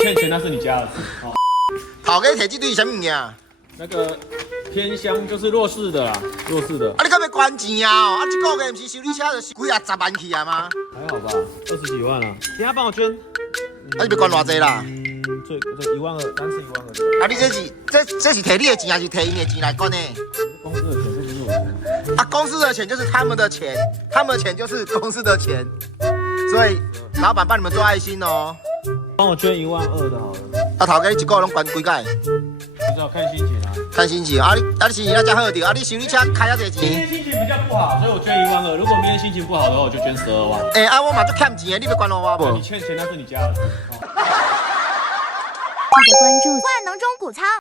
欠钱那是你家的事。哦，头家摕这堆是啥物件？那个偏乡就是弱势的啦，弱势的。啊，你敢要关钱啊？哦，啊，一个月不是修理车就是几啊十万去啊吗？还好吧，20几万啊。其他帮我捐。啊，你要关偌济啦？这12000，单次12000。啊，你这是摕你的钱还是摕因的钱来管呢？公司的钱，这不是我的钱。啊，公司的钱就是他们的钱，他们的钱就是公司的钱，所以老板帮你们做爱心哦。帮我捐12000的好了。啊，头家你一个月拢关几届？不知道看心情啊。看心情啊，你心情那才好着啊，你修理车开遐济今天钱。心情比较不好，所以我捐12000。如果明天心情不好的话，我就捐12万。欸，啊，我嘛足欠钱的，你要关我无？你欠钱那是你家的。记得关注万能中谷仓。